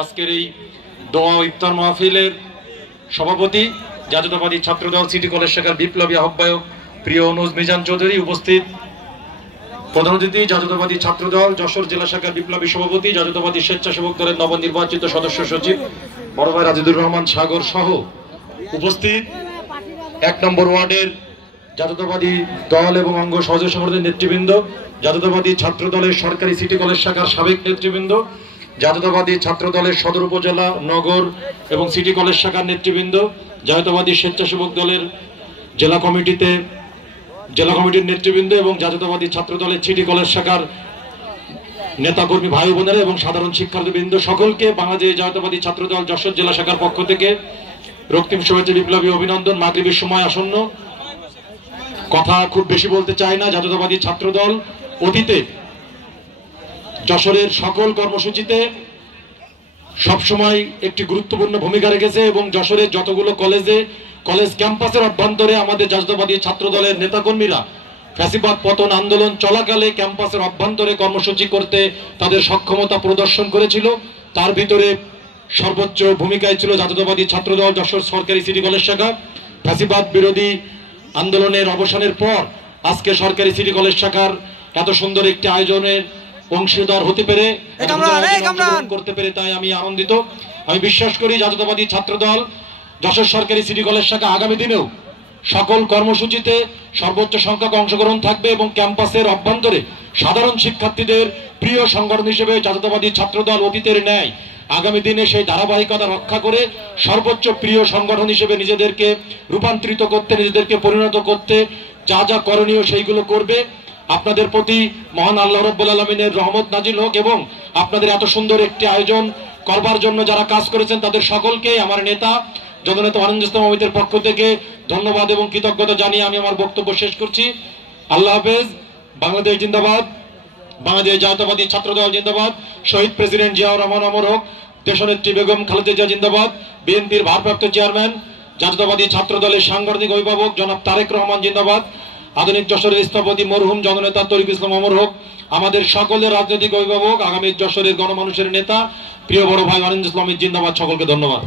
আজকের এই দোয়া ও ইফতার মাহফিলের সভাপতি জাতীয়তাবাদী ছাত্রদল সিটি কলেজ শাখার বিপ্লবী আহ্বায়ক প্রিয় অনুজ মিজান চৌধুরী, উপস্থিত প্রধান অতিথি জাতীয়তাবাদী ছাত্রদল যশোর জেলা শাখার বিপ্লবী সভাপতি জাতীয়তাবাদী স্বেচ্ছাসেবক দলের নবনির্বাচিত সদস্য সচিব বড় ভাই রাজিদুর রহমান সাগর সহ উপস্থিত ১ নম্বর ওয়ার্ডের জাতীয়তাবাদী দল এবং অঙ্গ সহযোগী সংগঠনের নেতৃবৃন্দ, জাতীয়তাবাদী ছাত্র দলের সরকারি সিটি কলেজ শাখার সাবেক নেতৃবৃন্দ, জাতীয়তাবাদী ছাত্র দলের সদর উপজেলা, নগর এবং সিটি কলেজ শাখার নেতৃবৃন্দ, জাতীয়তাবাদী স্বেচ্ছাসেবক দলের জেলা কমিটির নেতৃবৃন্দ এবং জাতীয়তাবাদী ছাত্র দলের সিটি কলেজ শাখার নেতাকর্মী ভাই বোনেরা এবং সাধারণ শিক্ষার্থীবৃন্দ, সকলকে বাংলাদেশ জাতীয়তাবাদী ছাত্র দল যশোর জেলা শাখার পক্ষ থেকে রক্তিম শুভেচ্ছা, বিপ্লবী অভিনন্দন। মাগরিবের সময় আসন্ন, কথা খুব বেশি বলতে চাই না। জাতীয়তাবাদী ছাত্র দল অতীতে যশোরের সকল কর্মসূচিতে সবসময় একটি গুরুত্বপূর্ণ ভূমিকা রেখেছে এবং যশোরের যতগুলো কলেজ ক্যাম্পাসের অভ্যন্তরে আমাদের জাতীয়তাবাদী ছাত্র দলের নেতাকর্মীরা ফ্যাসিবাদ পতন আন্দোলন চলাকালে ক্যাম্পাসের অভ্যন্তরে কর্মসূচি করতে তাদের সক্ষমতা প্রদর্শন করেছিল। তার ভিতরে সর্বোচ্চ ভূমিকায় ছিল জাতীয়তাবাদী ছাত্র দল যশোর সরকারি সিটি কলেজ শাখা। ফ্যাসিবাদ বিরোধী আন্দোলনের অবসানের পর আজকে সরকারি সিটি কলেজ শাখার এত সুন্দর একটি আয়োজনের অংশীদার হতে পেরে, করতে পেরে তাই আমি আনন্দিত। আমি বিশ্বাস করি জাতীয়তাবাদী ছাত্র দল যশোর সরকারি সিটি কলেজ শাখা আগামী দিনেও সকল কর্মসূচিতে সর্বোচ্চ সংখ্যক অংশগ্রহণ থাকবে এবং ক্যাম্পাসের অভ্যন্তরে সাধারণ শিক্ষার্থীদের প্রিয় সংগঠন হিসেবে জাতীয়তাবাদী ছাত্র দল অতীতের ন্যায় আগামী দিনে সেই ধারাবাহিকতা রক্ষা করে সর্বোচ্চ প্রিয় সংগঠন হিসেবে নিজেদেরকে রূপান্তরিত করতে, নিজেদেরকে পরিণত করতে যা যা করণীয় সেইগুলো করবে। আপনাদের প্রতি মহান আল্লাহ রাব্বুল আলামিনের রহমত নাজিল হোক এবং আপনাদের এত সুন্দর একটি আয়োজন করবার জন্য যারা কাজ করেছেন তাদের সকলকে আমার নেতা জননেতা ওয়ারেন ইসলাম অমিতের পক্ষ থেকে ধন্যবাদ এবং কৃতজ্ঞতা জানিয়ে আমি আমার বক্তব্য শেষ করছি। আল্লাহ হাফেজ। বাংলাদেশ জিন্দাবাদ, বাংলাদেশ জাতীয়তাবাদী ছাত্র দল জিন্দাবাদ, শহীদ প্রেসিডেন্ট জিয়াউর রহমান অমর হোক, দেশনেত্রী বেগম খালেদা জিয়া জিন্দাবাদ, বিএনপির ভারপ্রাপ্ত চেয়ারম্যান জাতীয়তাবাদী ছাত্র দলের সাংগঠনিক অভিভাবক জনাব তারেক রহমান জিন্দাবাদ, আধুনিক যশোরের স্থপতি মরহুম জননেতা তরিক ইসলাম অমর হোক, আমাদের সকলের রাজনৈতিক অভিভাবক, আগামী যশোরের গণমানুষের নেতা প্রিয় বড় ভাই ওয়ারেন ইসলাম জিন্দাবাদ। সকলকে ধন্যবাদ।